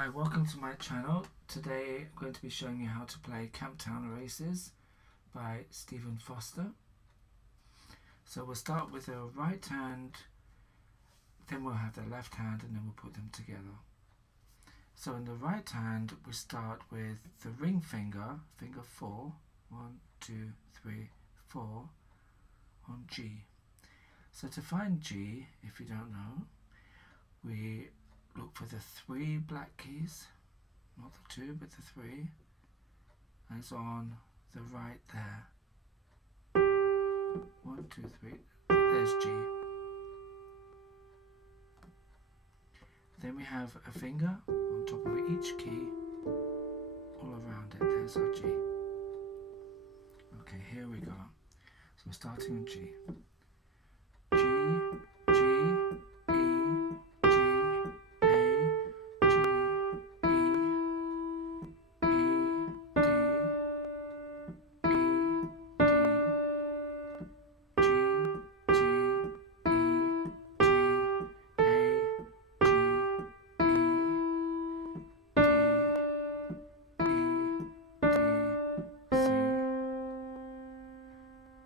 Hi, welcome to my channel. Today I'm going to be showing you how to play Camptown Races by Stephen Foster. So we'll start with the right hand, then we'll have the left hand, and then we'll put them together. So in the right hand we start with the ring finger, finger 4, 1, 2, 3, 4 on G. So to find G, if you don't know, we look for the 3 black keys, not the 2 but the 3, as on the right there. 1, 2, 3, there's G. Then we have a finger on top of each key, all around it, there's our G. Okay, here we go. So we're starting on G. G, G,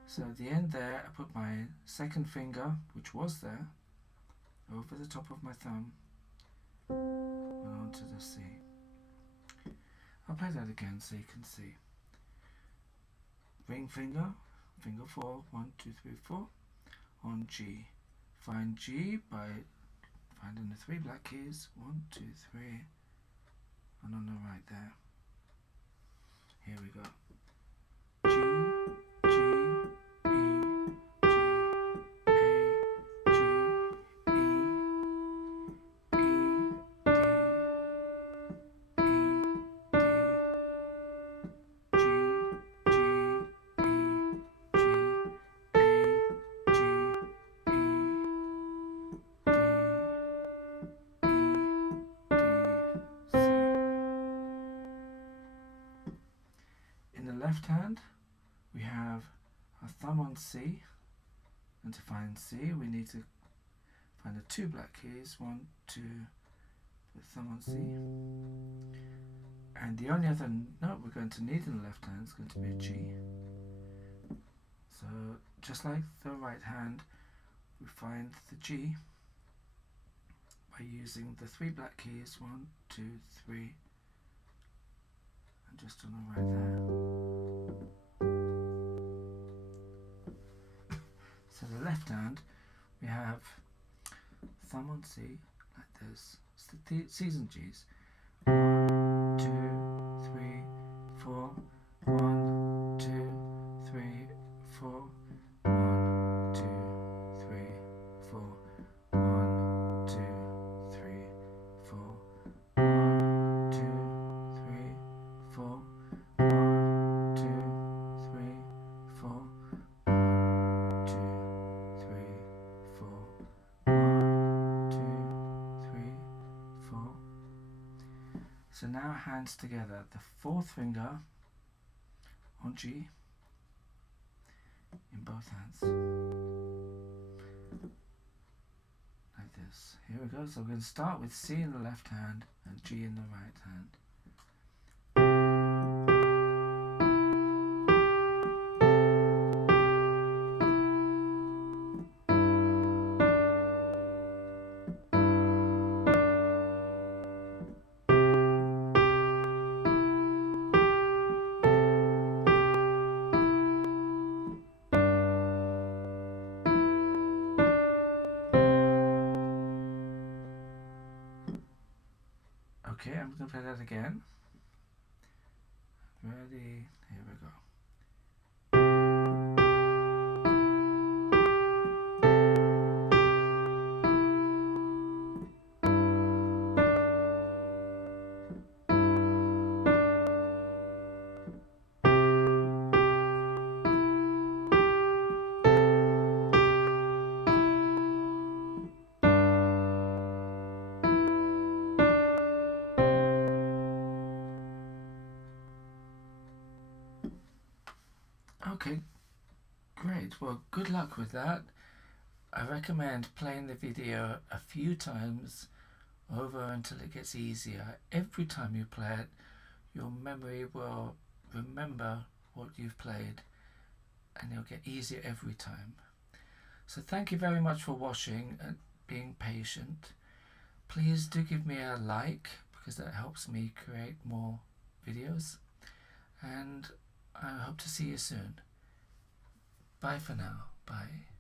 So at the end there, I put my second finger, which was there, over the top of my thumb and onto the C. I'll play that again so you can see. Ring finger, finger 4, 1, 2, 3, 4, on G. Find G by finding the 3 black keys, 1, 2, 3, and on the right there. Here we go. In the left hand, we have our thumb on C, and to find C, we need to find the 2 black keys, 1, 2, the thumb on C, and the only other note we're going to need in the left hand is going to be a G. So just like the right hand, we find the G by using the 3 black keys, 1, 2, 3, and just on the right there. So the left hand, we have thumb on C, like this. It's the C's and G's. 1, 2, 3, 4, 1, 2, 3, 4, 1, 2, 3, 4, 1, 2, 3, 4, 1, 2, 3, 4, 1, 2, 3, 4, 1, 2, 3, 4, 1, 2, 3, 4. So now hands together, the 4th finger on G in both hands, like this. Here we go. So we're going to start with C in the left hand and G in the right hand. Okay, I'm going to play that again. Ready? Here we go. Okay, great. Well, good luck with that. I recommend playing the video a few times over until it gets easier. Every time you play it, your memory will remember what you've played, and it'll get easier every time. So thank you very much for watching and being patient. Please do give me a like, because that helps me create more videos, and I hope to see you soon. Bye for now. Bye.